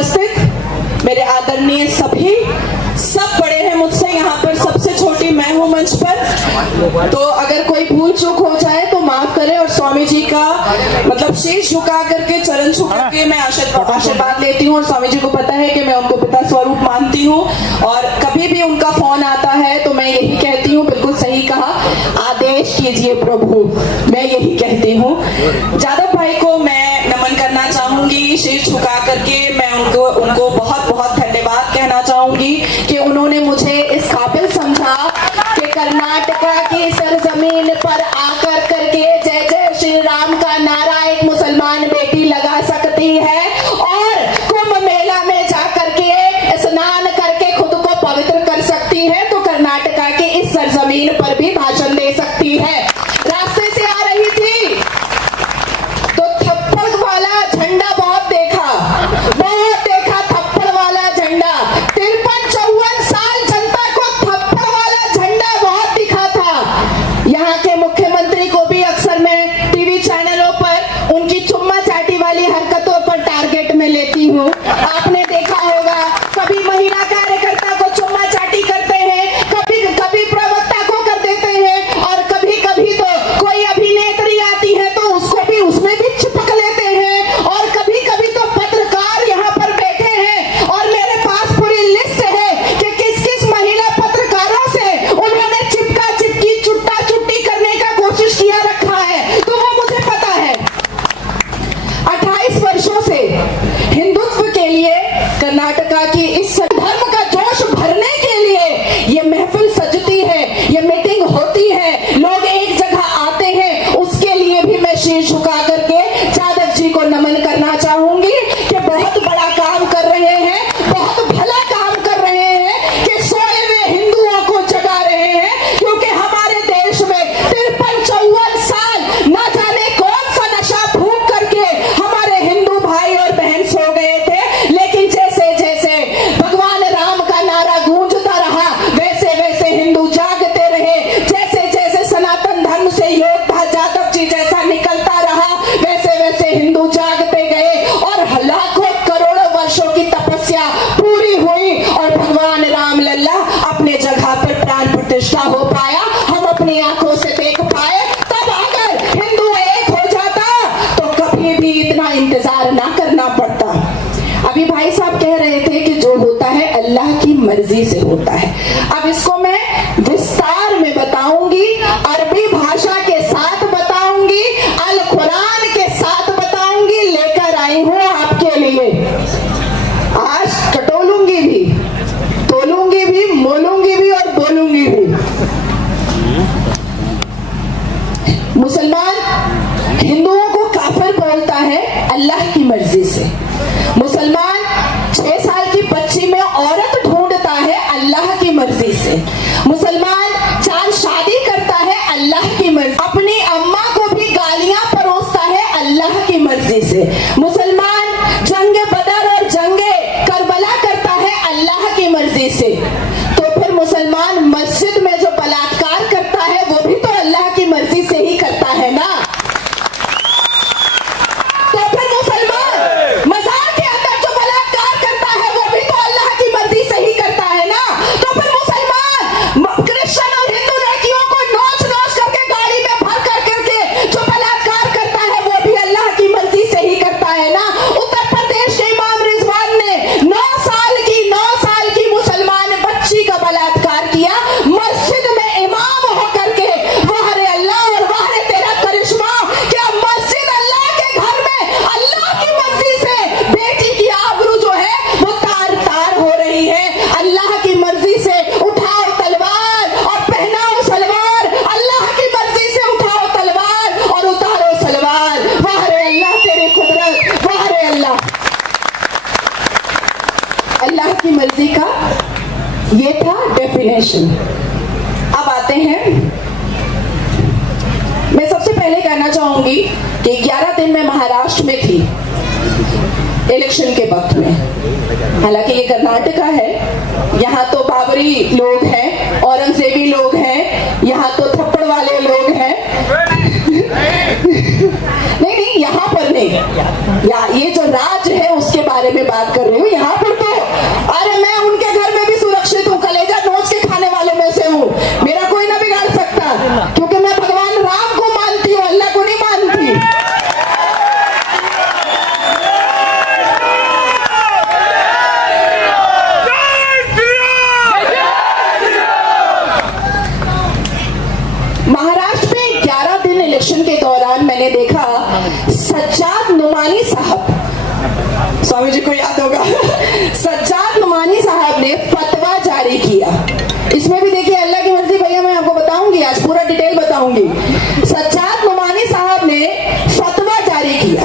उपस्थित मेरे आदरणीय सभी, सब बड़े हैं मुझसे, यहाँ पर सबसे छोटी मैं हूँ मंच पर, तो अगर कोई भूल चूक हो जाए तो माफ करें। और स्वामी जी का मतलब शीश झुका करके, चरण छू करके मैं आशीर्वाद लेती हूँ। और स्वामी जी को पता है कि मैं उनको पिता स्वरूप मानती हूँ, और कभी भी उनका फोन आता है तो मैं यही कहती हूँ, बिल्कुल सही कहा, आदेश कीजिए प्रभु, मैं यही कहती हूँ। जादव भाई को मैं नमन करना चाहूंगी, शीश झुका करके मैं उनको बहुत बहुत धन्यवाद कहना चाहूंगी कि उन्होंने मुझे इस काबिल समझा कि कर्नाटका की सरजमीन पर आकर करके जय जय श्री राम का नारा एक मुसलमान बेटी लगा सकती है, और कुंभ मेला में जाकर के स्नान करके खुद को पवित्र कर सकती है, तो कर्नाटका की इस सरजमीन पर भी भाषण दे सकती है। रास्ते से आ रही थी तो थप्पड़ वाला झंडा बहुत देखा थप्पड़ वाला झंडा। 53-54 साल जनता को थप्पड़ वाला झंडा बहुत दिखा था। यहाँ के मुख्यमंत्री को भी अक्सर मैं टीवी चैनलों पर उनकी चुम्मा चाटी वाली हरकतों पर टारगेट में लेती हूँ। आपने देखा होगा, कभी महिला कार्यकर्ता को चुम्मा चाटी करते हैं, कभी प्रवक्ता को कर देते हैं, और कभी कभी तो कोई अभिनेत्री आती है तो उसको भी उसमें भी चिपक लेते हैं, और कभी कभी तो पत्रकार यहाँ पर बैठे हैं और मेरे पास पूरी लिस्ट है कि किस किस महिला पत्रकारों से उन्होंने चिपका चिपकी चुट्टा चुट्टी करने का कोशिश किया रखा है, तो वो मुझे पता है। 28 वर्षों से हिंदुत्व के लिए, कर्नाटका की इस धर्म का जोश भरने के लिए ये महफिल सजती है, ये मीटिंग होती है, लोग एक जगह आते हैं, उसके लिए भी मैं शीश झुका करके जादव जी को नमन करना चाहूंगी कि बहुत बड़ा काम कर रहे हैं, बहुत भला काम कर रहे हैं कि सोए हुए हिंदुओं को जगा रहे हैं, क्योंकि हमारे देश में 53-54 साल न जाने कौन सा नशा फूंक करके हमारे हिंदू भाई और बहन सो गए थे, लेकिन जैसे जैसे भगवान राम का नारा गूंजता रहा वैसे वैसे हिंदू जागते रहे, जैसे जैसे सनातन धर्म से योद्धा जादव जी जैसा निकलता रहा वैसे वैसे हिंदू जागते गए, और लाखों करोड़ों वर्षों की तपस्या पूरी हुई, और भगवान राम लल्ला अपने जगह पर प्राण प्रतिष्ठा हो पाया, हम अपनी आंखों से देख पाए। तब अगर हिंदू एक हो जाता तो कभी भी इतना इंतजार ना करना पड़ता। अभी भाई साहब कह रहे थे कि जो होता है अल्लाह की मर्जी से होता है। अब इसको मैं विस्तार में बताऊंगी, अरबी भाषा के साथ बताऊंगी, अल कुरान के साथ बताऊंगी, लेकर आई हूं आपके लिए। आज टटोलूंगी भी, तोलूंगी भी, मोलूंगी भी और बोलूंगी भी। मुसलमान हिंदुओं को काफिर बोलता है अल्लाह की मर्जी से। मुसलमान 6 साल की बच्ची में औरत ढूंढता है अल्लाह की मर्जी से। मुसलमान चार शादी करता है अल्लाह की मर्जी, अपनी अम्मा को भी गालियां परोसता है अल्लाह की मर्जी से। मुसलमान जंगे बदर और जंगे करबला करता है अल्लाह की मर्जी से। तो फिर मुसलमान मस्जिद में जो बलात्कार करता है वो भी तो अल्लाह की मर्जी से ही करता है ना। तो फिर मुसलमान मजार के अंदर जो बलात्कार करता है वो भी तो अल्लाह की मर्जी से ही करता है ना। तो फिर मुसलमान क्रिश्चियन और हिंदू लड़कियों को नोच नोच करके गाड़ी में भर कर करके जो बलात्कार करता है वो भी अल्लाह की मर्जी से ही करता है ना। उत्तर प्रदेश के इमाम रिजवान ने 9 साल की मुसलमान बच्ची का बलात्कार किया, मस्जिद में इमाम होकर के। वाह रे अल्लाह और वाह रे तेरा करिश्मा, क्या मस्जिद अल्लाह के घर में अल्लाह की मर्जी से बेटी की आबरू जो है वो तार तार हो रही है। अल्लाह की मर्जी से उठाओ तलवार और पहनाओ सलवार, अल्लाह की मर्जी से उठाओ तलवार और उतारो सलवार। वाह रे अल्लाह तेरी कुदरत, वाह रे अल्लाह। अल्लाह की मर्जी का ये था डेफिनेशन। अब आते हैं, मैं सबसे पहले कहना चाहूंगी कि 11 दिन मैं महाराष्ट्र में थी इलेक्शन के वक्त में। हालांकि ये कर्नाटका है, यहाँ तो बाबरी लोग हैं, औरंगजेबी लोग हैं, यहाँ तो थप्पड़ वाले लोग हैं। नहीं, यहाँ पर नहीं, या ये जो राज है उसके बारे में बात कर रही हूँ। यहाँ पर तो अरे मैं उनके घर में भी सुरक्षित हूँ, कलेजा नोच के खाने वालों में से हूँ, मेरा कोई ना बिगाड़ सकता, क्योंकि मैं भगवान राम को मानती हूँ, अल्लाह को नहीं मानती। महाराष्ट्र में 11 दिन इलेक्शन के दौरान मैंने देखा सज्जाद नुमानी साहब, स्वामी जी को याद होगा, सज्जाद नुमानी साहब ने फतवा जारी किया। इसमें भी देखिए अल्लाह की मर्जी, भैया मैं आपको बताऊंगी, आज पूरा डिटेल बताऊंगी। सज्जाद नुमानी साहब ने फतवा जारी किया।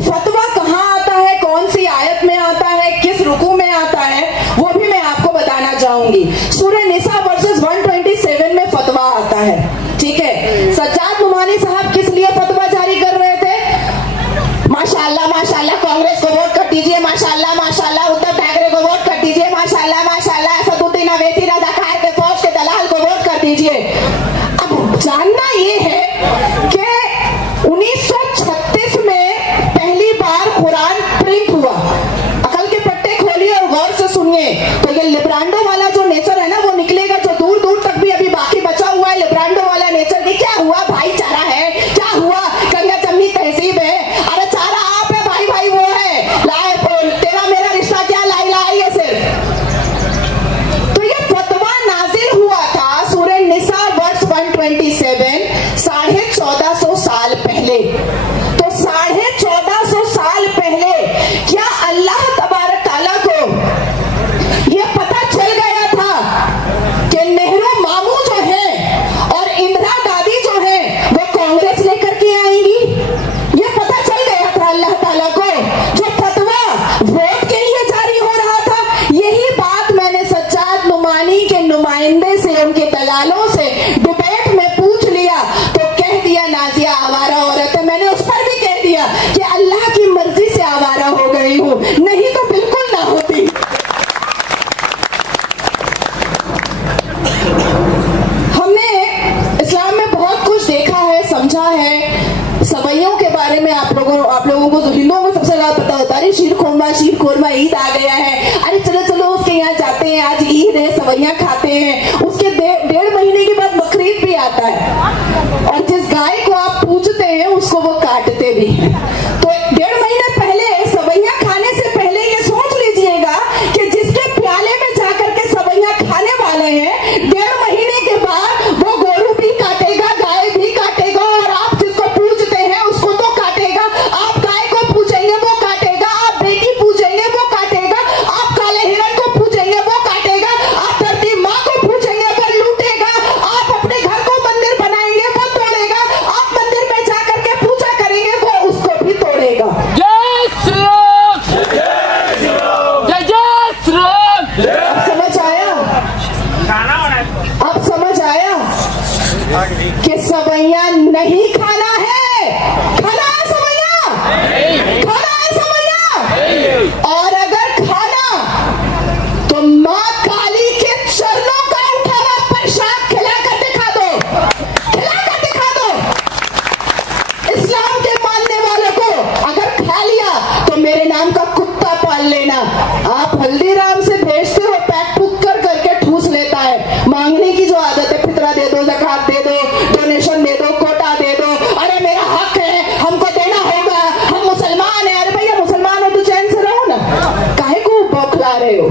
फतवा कहाँ आता है, कौन सी आयत में आता है, किस रुकू में आता है, वो भी मैं आपको बताना चाहूंगी। सूरह निसा वर्सेस 127 में फतवा आता है, ठीक है। सज्जाद नुमानी साहब किस लिए फतवा जारी कर रहे थे? माशाल्लाह माशाल्लाह कांग्रेस को वोट कर दीजिए, माशाल्लाह माशाल्लाह उद्धव ठाकरे को वोट कर दीजिए, माशाल्लाह माशाल्लाह असदुद्दीन अवैसी रज़ाकार के फौज के दलाल को वोट कर दीजिए। अब जानना ये है कि 1936 में पहली बार कुरान प्रिंट हुआ। अकल के पट्टे खोलिए और गौर से सुनिए, तो ये लिब्रांडो वाला जो नेचर है ना वो निकलेगा, जो दूर दूर तक भी अभी बाकी बचा हुआ है लिब्रांडो वाला नेचर। कि क्या हुआ, भाईचारा है, क्या हुआ, गंगा जमनी तहजीब है, अरे चारा आप है, भाई भाई वो है, लाए तेरा मेरा रिश्ता क्या, लाई लाई है सिर्फ। तो ये फतवा नाजिल हुआ था सूरह निसा वर्स 127 1450 साल पहले। तो 1450 साल पहले क्या अल्लाह तबारक ताला को ये पता चल गया था कि नेहरू मामू जो है और इंदिरा दादी जो है वो कांग्रेस लेकर के आएंगी? ये पता चल गया था अल्लाह ताला को, जो फतवा वोट के लिए जारी हो रहा था। यही बात मैंने सज्जाद नुमानी के नुमाइंदे से, उनके दलालों से डिबेट में पूछ लिया, तो कह दिया नाजिया आवारा औरत है। मैंने उस पर भी कह दिया कि अल्लाह की मर्जी से आवारा हो गई हूं, नहीं तो बिल्कुल ना होती। हमने इस्लाम में बहुत कुछ देखा है, समझा है। सवैयों के बारे में आप लोगों को तो हिंदुओं को सबसे ज्यादा पता होता है। शीर खोरमा ईद आ गया है, अरे चलो चलो उसके यहाँ जाते हैं, आज ईद है, सवैयां खाते हैं। उसके 1.5 महीने के बाद बकरीद भी आता है, और जिस गाय को आप पूजते हैं उसको वो काटते भी हैं। तो 1.5 महीने पहले सवैयां खाने से पहले ये सोच लीजिएगा कि जिसके प्याले में जाकर के सवैयां खाने वाले हैं, 1.5 महीने के बाद वो गोरू भी काटेगा, गाय भी काटेगा, और आप जिसको पूजते हैं उसको तो काटेगा। आप गाय को पूजेंगे वो काटेगा, आप बेटी पूजेंगे वो काटेगा, आप काले हिरण को पूजेंगे वो काटेगा, आप धरती माँ को पूजेंगे वो लूटेगा, आप अपने घर को मंदिर बनाएंगे वो तोड़ेगा, आप मंदिर में जाकर के पूजा करेंगे वो उसको भी तोड़ेगा। जय श्री राम, जय श्री राम। अब समझ आया, अब समझ आया कि सवैया नहीं खाना है, खाना है सवैया, खाना है सवैया। और अगर खाना तो माँ काली के चरणों का उठा हुआ प्रसाद खिला कर दिखा दो, खिला कर दिखा दो। इस्लाम के मानने वालों को अगर खा लिया तो मेरे नाम का कुत्ता पाल लेना। आप हल्दीराम से भेजते हो, पैक पुक कर करके ठूस लेता है। मांगने की जो आदत है, फितरा दे दो, ज़कात दे दो, डोनेशन दे दो, कोटा दे दो, अरे मेरा हक है, हमको देना होगा, हम मुसलमान हैं। अरे भैया मुसलमान हो तो चैन से रहो ना, काहे को बौखला रहे हो?